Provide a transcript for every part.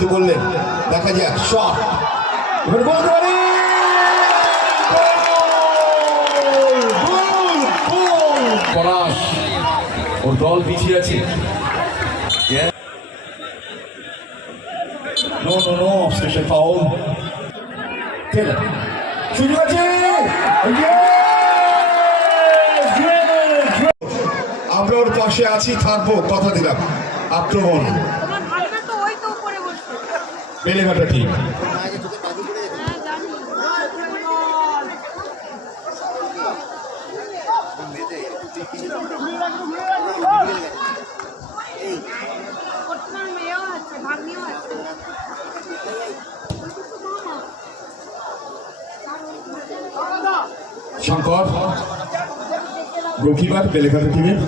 করতে বললেন, দেখা যাক শট এবার বলতে পারি পলাশ, ওর দল পিছিয়ে আছে। No no no, special foul. সুযোগ আছে, আমরা ওর পাশে আছি, থাকবো, কথা দিলাম। আক্রমণ বেলেঘাটা টিম। শঙ্কর গোলকিপার বেলেঘাটা টিমের,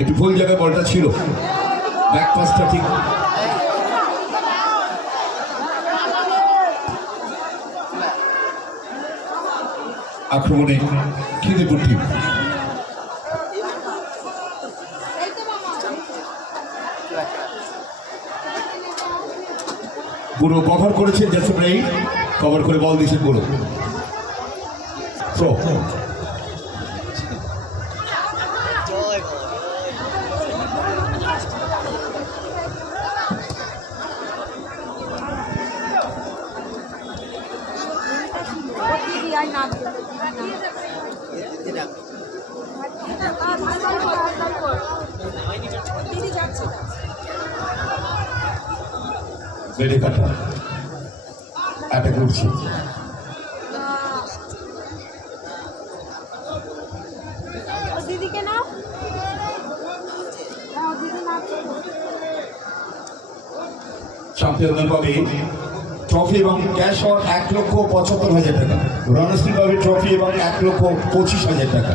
একটু ভুল জায়গায় বলটা ছিল, ব্যাক পাসটা ঠিক। আক্রমণে খিদিরপুর টিম। পুরো কভার করেছে জ্যাসম রাই, কভার করে বল দিয়েছেন পুরো। থ্রো বেড়ে কাটা অ্যাটাক করছে। চ্যাম্পিয়নদের পাবে ট্রফি এবং ক্যাশ অন 1,75,000 টাকা, রণশ্রী পাবে ট্রফি এবং 1,25,000 টাকা,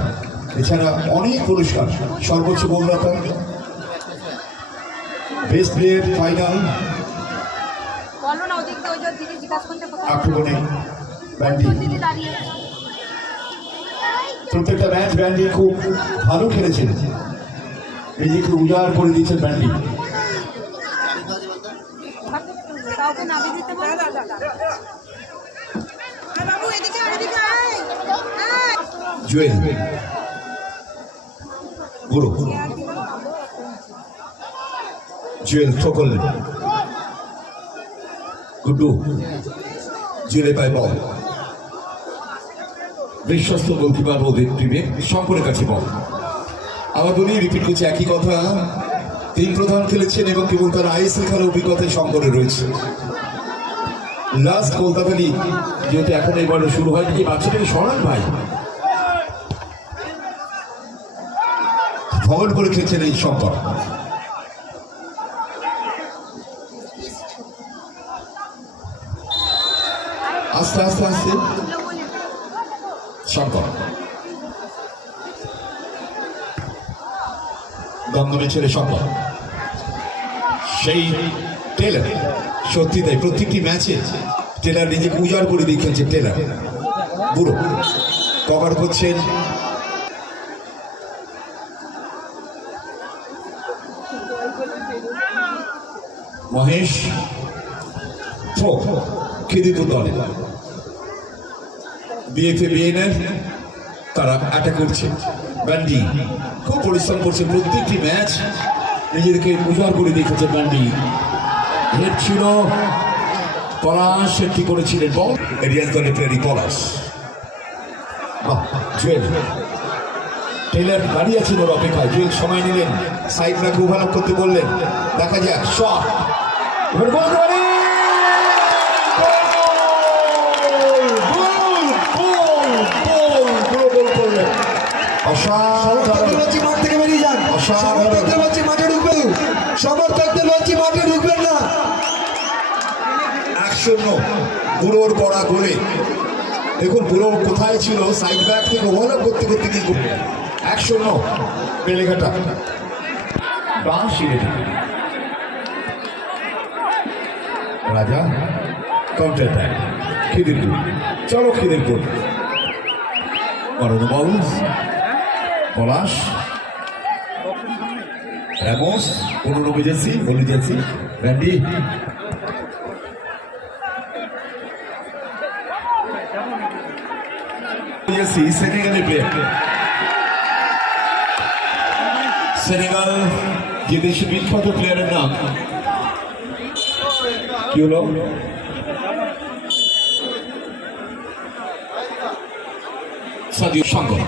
এছাড়া অনেক পুরস্কার, সর্বোচ্চ গোলদাতা, বেস্ট প্লেয়ার, ফাইনাল। আক্রমণে ব্যান্ডি, প্রত্যেকটা ম্যাচ ব্যান্ডি খুব ভালো খেলেছেন, নিজেকে উজাড় করে দিয়েছেন ব্যান্ডি। জুয়েল গুরু, জুয়েল থ্রো করলেন, গুড্ডু জুয়েলে পায় বল, বিশ্বস্ত গোলকিপার ওদের টিমের শঙ্করের কাছে বল। আবার বলি, রিপিট করছে একই কথা, তিন প্রধান খেলেছেন এবং কেবল তার আইএসএল খেলার অভিজ্ঞতায় শঙ্করের রয়েছে। লাস্ট কলকাতা লিগ যেহেতু এখন এবার শুরু হয়নি, এই বাচ্চাটাকে সরান ভাই, ফরওয়ার্ড করে খেলছেন এই শঙ্কর। আস্তে আস্তে আস্তে শঙ্কর দমদমে ছেলে শঙ্কর, সেই টেলার, সত্যি তাই প্রত্যেকটি ম্যাচে টেলার নিজেকে উজাড় করে দিয়ে খেলছে। টেলার বুড়ো কভার করছেন, মহেশ থ্রো খিদিরপুর দলে, বিএফএ বিএনএর তারা অ্যাটাক করছে। ব্যান্ডি খুব পরিশ্রম করছে, প্রত্যেকটি ম্যাচ নিজেদেরকে উজাড় করে দেখেছে ব্যান্ডি। হেড ছিল পলাশ, সেটি করেছিলেন বল, এরিয়াল দলে প্রেরি পলাশ। জুয়েল টেলার দাঁড়িয়ে ছিল অপেক্ষায়, জুয়েল সময় নিলেন, সাইড ব্যাক ওভারঅ্যাপ করতে বললেন, দেখা যাক শট এবার বলতে পারি বুড়োর পড়া গোলে। দেখুন বুড়ো কোথায় ছিল, সাইড ব্যাক থেকে ওভারঅ্যাপ করতে করতে কি করবে। 1-0 বেলেঘাটা। রাজা কাউন্টার অ্যাটাক, খিদিরপুর, চলো Khidirpur, ball Palash Ramos 15 jersey, হলুদ জার্সি, ব্যান্ডি জার্সি, সেনেগালের প্লেয়ার। সেনেগাল যে দেশের বিখ্যাত প্লেয়ারের নাম কি হলো? সাদিও সঙ্গম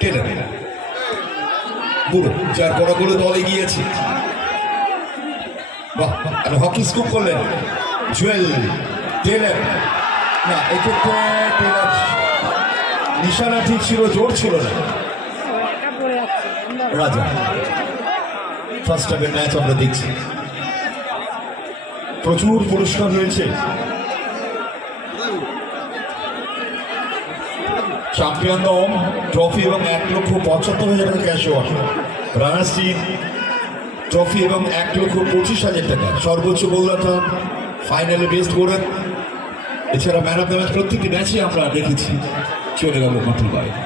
টেলার বুড়ো, যার বড়গুলো দল এগিয়েছে। বাহ, হকি স্কুপ করলেন জুয়েল টেলার। না, এক্ষেত্রে টেলার নিশানা ঠিক ছিল, জোর ছিল না। রাজা ফার্স্ট হাফের ম্যাচ আমরা দেখছি, প্রচুর পুরস্কার রয়েছে। চ্যাম্পিয়ন দম ট্রফি এবং 1,75,000 টাকা cash award, runners team trophy এবং 1,25,000 টাকা, সর্বোচ্চ গোলদাতা, ফাইনালে বেস্ট বোলার, এছাড়া ম্যান অফ দ্য ম্যাচ প্রত্যেকটি ম্যাচে আমরা দেখেছি। চলে গেল মাঠের বাইরে।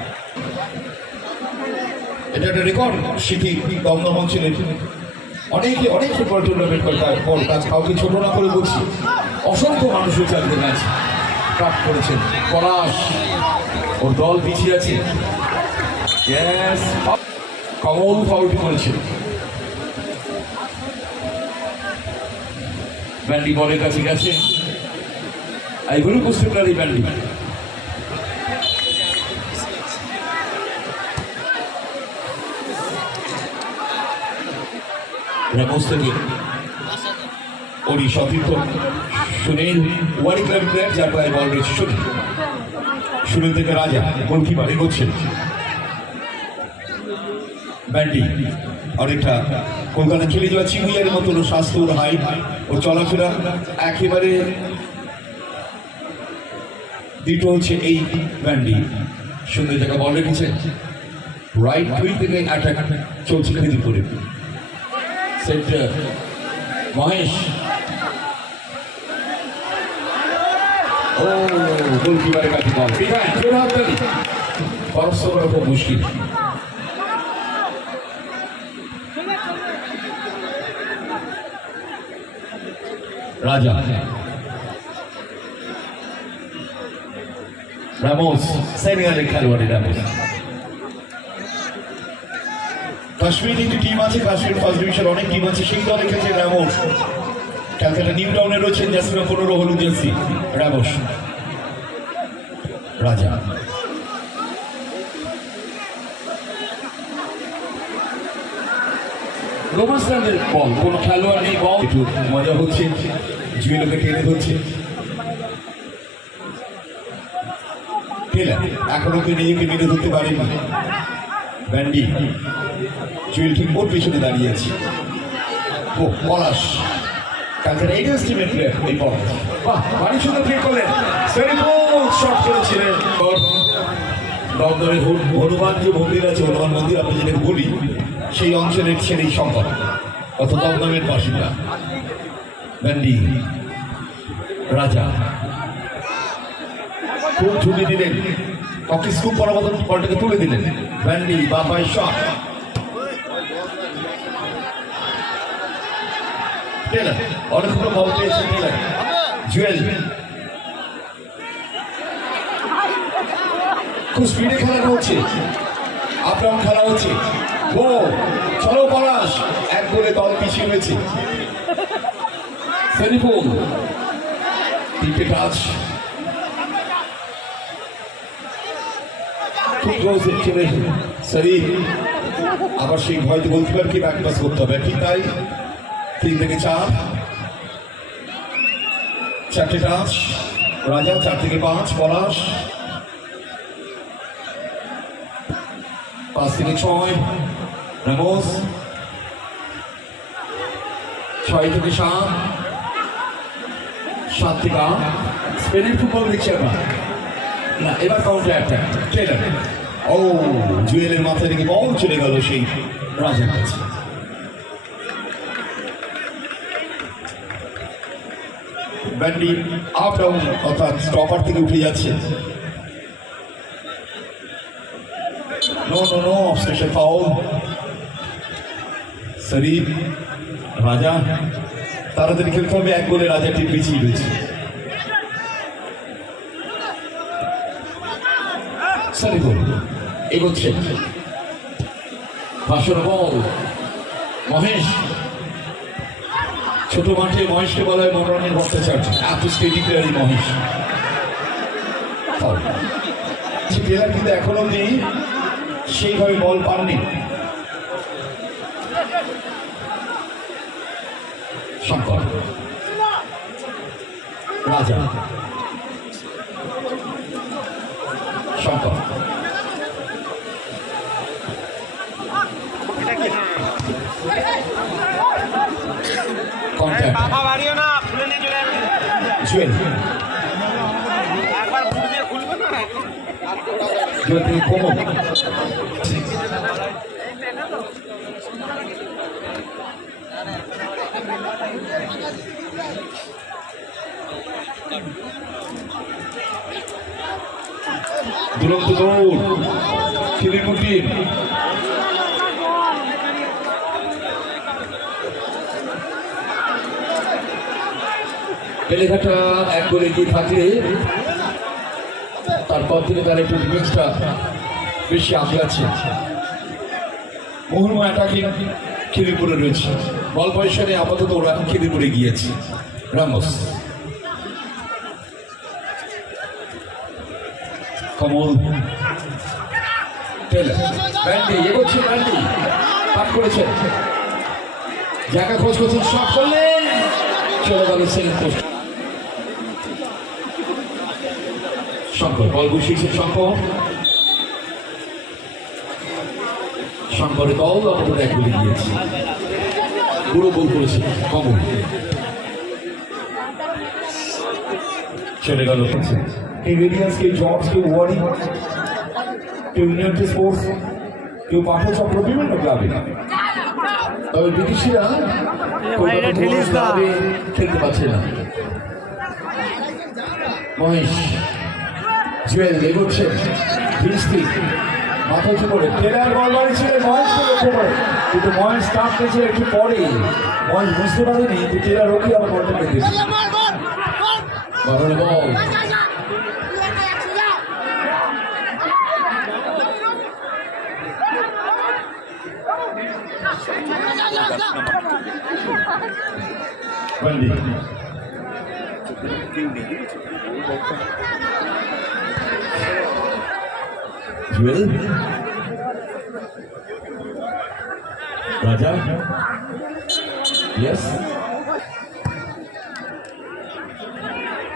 এটা একটা রেকর্ড সিটি দমদম অঞ্চলে অনেক ফুটবল টুর্নামেন্ট করে কাজ, কাউকে ছোট না করে বলছি, অসংখ্য মানুষ চালিত ম্যাচ কাট করেছেন। পলাশ ওর দল পিছিয়ে আছে, কমল ফাউলটি করেছেন। ব্যান্ডি বলের কাছে গেছে, এইগুলো বুঝতে পারি ব্যান্ডি। রামোস থেকে ওরি সতীর্থ সুনীল, ওয়ারি ক্লাব প্লেয়ার, যার পায়ে বল রয়েছে সুনীল। সুনীল থেকে রাজা গোলকিপার এগোচ্ছেন। ব্যান্ডি অনেকটা কলকাতা খেলে যাওয়া চিংড়িয়ার মতো স্বাস্থ্য, ওর হাইট, ও চলাফেরা একেবারে দুটো হচ্ছে এই ব্যান্ডি। সুন্দর জায়গা বল রেখেছে, রাইট উইং থেকে অ্যাটাক চলছে খেতে করে। সেন্টার মহেশ, ও গোলকিপারের কাছে বল, খরচ করা খুব মুশকিল। রাজা রামোস, সেনেগালের খেলোয়াড়ি রামোস। কাশ্মীর একটি টিম আছে, কাশ্মীর ফার্স্ট ডিভিশন অনেক টিম আছে, সেই দলে খেলছে রামোস। ক্যালকাটা নিউ টাউনে রয়েছেন জাসিমা 15 হলুদ জার্সি, রামোস। রাজা রোমান্সের বল, কোন খেলোয়াড় নেই, বল একটু মজা হচ্ছে, জুয়েলকে টেনে ধরছে। এখনো তো নিজেকে মেরে ধরতে পারেনি ব্যান্ডি। জুয়েল ঠিক ওর পেছনে দাঁড়িয়ে আছে। ও পলাশ, ক্যালকাটা এগেন্স্ট টিমের প্লেয়ার, এই বল বাহ, বাড়ি সুন্দর প্লে করলেন, শট করেছিলেন। দমদমে হনুমান যে মন্দির আছে, হনুমান মন্দির আমরা যেটাকে বলি, সেই অঞ্চলের ছেলেই সম্ভব, অত দমদমের বাসিন্দা। ব্যান্ডি রাজা খুব ঝুঁকি দিলেন, হকি স্কুপ করার মতন বলটাকে তুলে দিলেন। ব্যান্ডি বাপাই শট, টেলার অনেকগুলো বল পেয়েছে টেলার। জুয়েল খুব স্পিডে খেলা হচ্ছে, আপ ডাউন খেলা হচ্ছে। ও চলো পলাশ, এক গোলে দল পিছিয়ে হয়েছে। সেরিফুল তিনটে টাচ, ঠিক রয়েছে চলে সরি, আবার সেই ভয়তে বলতে পারি কি ব্যাক পাস করতে হবে, ঠিক তাই। 3 থেকে 4, 4টে টাচ রাজা, 4 থেকে 5 পলাশ, 5 থেকে 6 রামোস, 6 থেকে 7, 7 থেকে 8। স্পেনের ফুটবল দেখছি আমরা না, এবার কাউন্টার অ্যাটাক টেলার। ও জুয়েলের মাথা থেকে বল চলে গেল সেই রাজার কাছে। ব্যান্ডি আপ ডাউন অর্থাৎ স্টপার থেকে উঠে যাচ্ছে। No obstruction foul. শরীফ রাজা তাড়াতাড়ি খেলতে হবে, এক গোলে রাজা টিম পিছিয়ে রয়েছে। শরীফুল এগোচ্ছে, ভাষণ বল মহেশ। ছোট মাঠে মহেশকে বলা হয় মনোরঞ্জন ভট্টাচার্য, এত স্টেডি প্লেয়ার এই মহেশ। প্লেয়ার কিন্তু এখনো নেই, সেইভাবে বল পাননি। শঙ্কর রাজা, শঙ্কর কন্ট্যাক্ট জুয়েল, যদি কোমল দুরন্ত দৌড় খিলিমুটির বেলেঘাটা এক গোলে এগিয়ে থাকলে তারপর থেকে তার একটু ইনিংসটা বেশি আগলাচ্ছে। মোহনময় অ্যাটাকিং খিলিপুরে রয়েছে, বল পয়সারে আপাতত ওরা খিলিপুরে গিয়েছে। রামোস, কমল, টেলর, ব্যান্ডি এগোচ্ছে, ব্যান্ডি পাঠ করেছেন, জায়গা খোঁজ করছেন, শট করলেন, চলে গেল সেকেন্ড পোস্ট। শঙ্কর বল বসিয়েছে, শঙ্করের দল আমাদের এক বলে গিয়েছে, পুরো গোল করেছে কমল, চলে গেল। কেউ রেডিয়ান্স, কেউ জবস, কেউ ওয়ারি, কেউ ইউনিয়ন স্পোর্টস, কেউ পাঠক চক্র, বিভিন্ন ক্লাবে। তবে বিদেশিরা খেলতে পারছে না। মহেশ, জুয়েল এগোচ্ছে, মাথা উঁচু করে টেলার বল মারিছিলেন মহেশকে লক্ষ্য করে, কিন্তু মহেশ স্টার্ট করেছিল একটু পরে। মহেশ বুঝতে পারেনি যে টেলার ওকে আবার বলটা পেতেছে। বল বন্দি জুয়েল, রাজা, ইয়েস,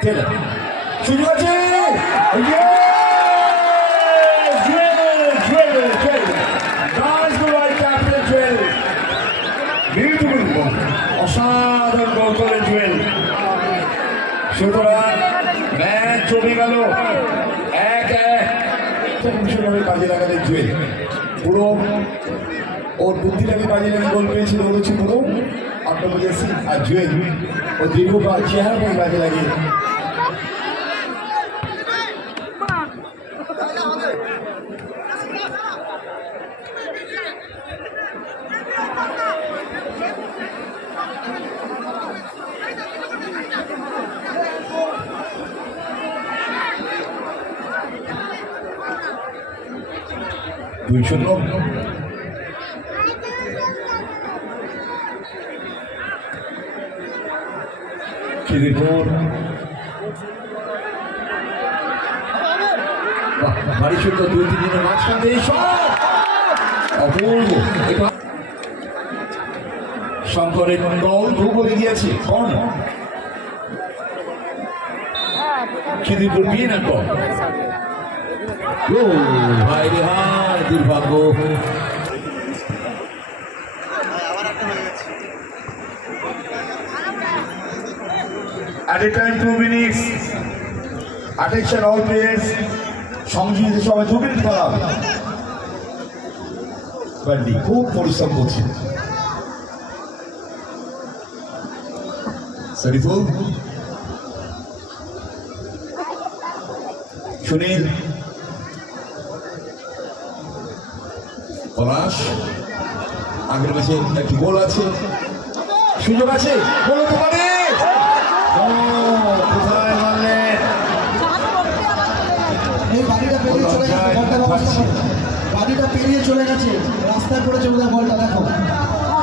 টেলর, সুযোগ আছে, অসাধারণ গোল করেন জুয়েল। সুতরাং ম্যাচ চলে গেল 1-1। কাজে লাগালেন জুয়েল, পুরো ওর বুদ্ধিটাকে কাজে লাগিয়ে গোল পেয়েছিল, হচ্ছে পুরো আত্মবিশ্বাসী। আর জুয়েল ও দীর্ঘকাল চেহারাটাকে কাজে লাগিয়ে দুই শূন্য। খিলিপুর ভারী সুন্দর 2-3 জনের মাঝখান দিয়ে অপূর্ব। শঙ্করের দল দু বলে গিয়েছে, কোন খিলিপুর বিয়ে না কম ভাই রে, হায় দুর্ভাগ্য। At a time 2 minutes. Attention all players. সংযোজিত সবাই 2 মিনিট খেলা হবে। বান্ডি খুব পরিশ্রম করছে। শরীফুল, সুনীল, পলাশ আগের ম্যাচে একটি গোল আছে, সুযোগ আছে, গোল হতে পারে। ও, কোথায় মারলেন? এই গাড়িটা পেরিয়ে চলে গেছে, বলটার অবস্থা করো। গাড়িটা পেরিয়ে চলে গেছে, রাস্তায় পড়েছে বোধহয় বলটা, দেখো।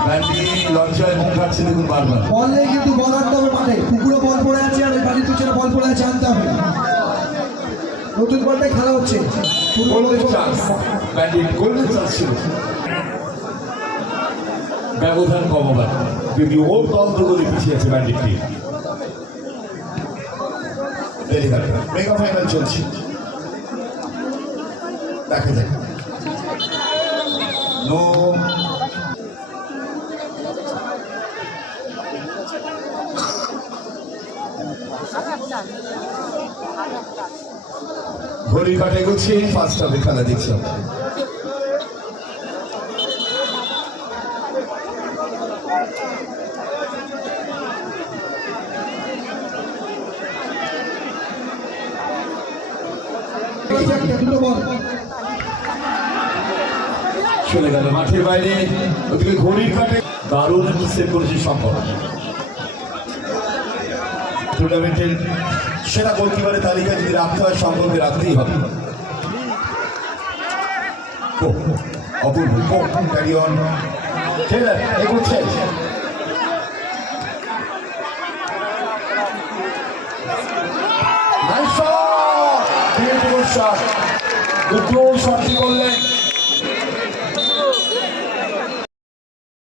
ব্যান্ডি লজ্জায় মুখ কাটছে দেখুন বারবার। বল নেই কিন্তু বল আনতে হবে মাঠে, পুকুরে বল পড়ে আছে আর ওই বাড়ির পিছনে বল পড়ে আছে, আনতে হবে। নতুন বলটাই খেলা হচ্ছে, গোল্ডেন চান্স, ব্যান্ডির গোল্ডেন চান্স ছিল, ব্যবধান কমাবার, যদি ও তন্ত্র করে পিছিয়ে আছে ব্যান্ডির টিম। মেগা ফাইনাল চলছে, দেখা যাক। নো ঘড়ি কাটে গেছে, ফার্স্ট হাফে খেলা দেখছিলাম। দুটো বল চলে গেল মাঠের বাইরে, ওদিকে ঘড়ির কাটে দারুণ একটা সেভ করেছে সম্পর্ক। টুর্নামেন্টের সেরা গোলকিপারের তালিকা যদি রাখতে হয় সম্পর্কে রাখতেই হবে। অপূর্ব ক্যারি অন, টেলার এগোচ্ছে, নাইস শট, বিউটিফুল শট, দুটো শটটি করলেন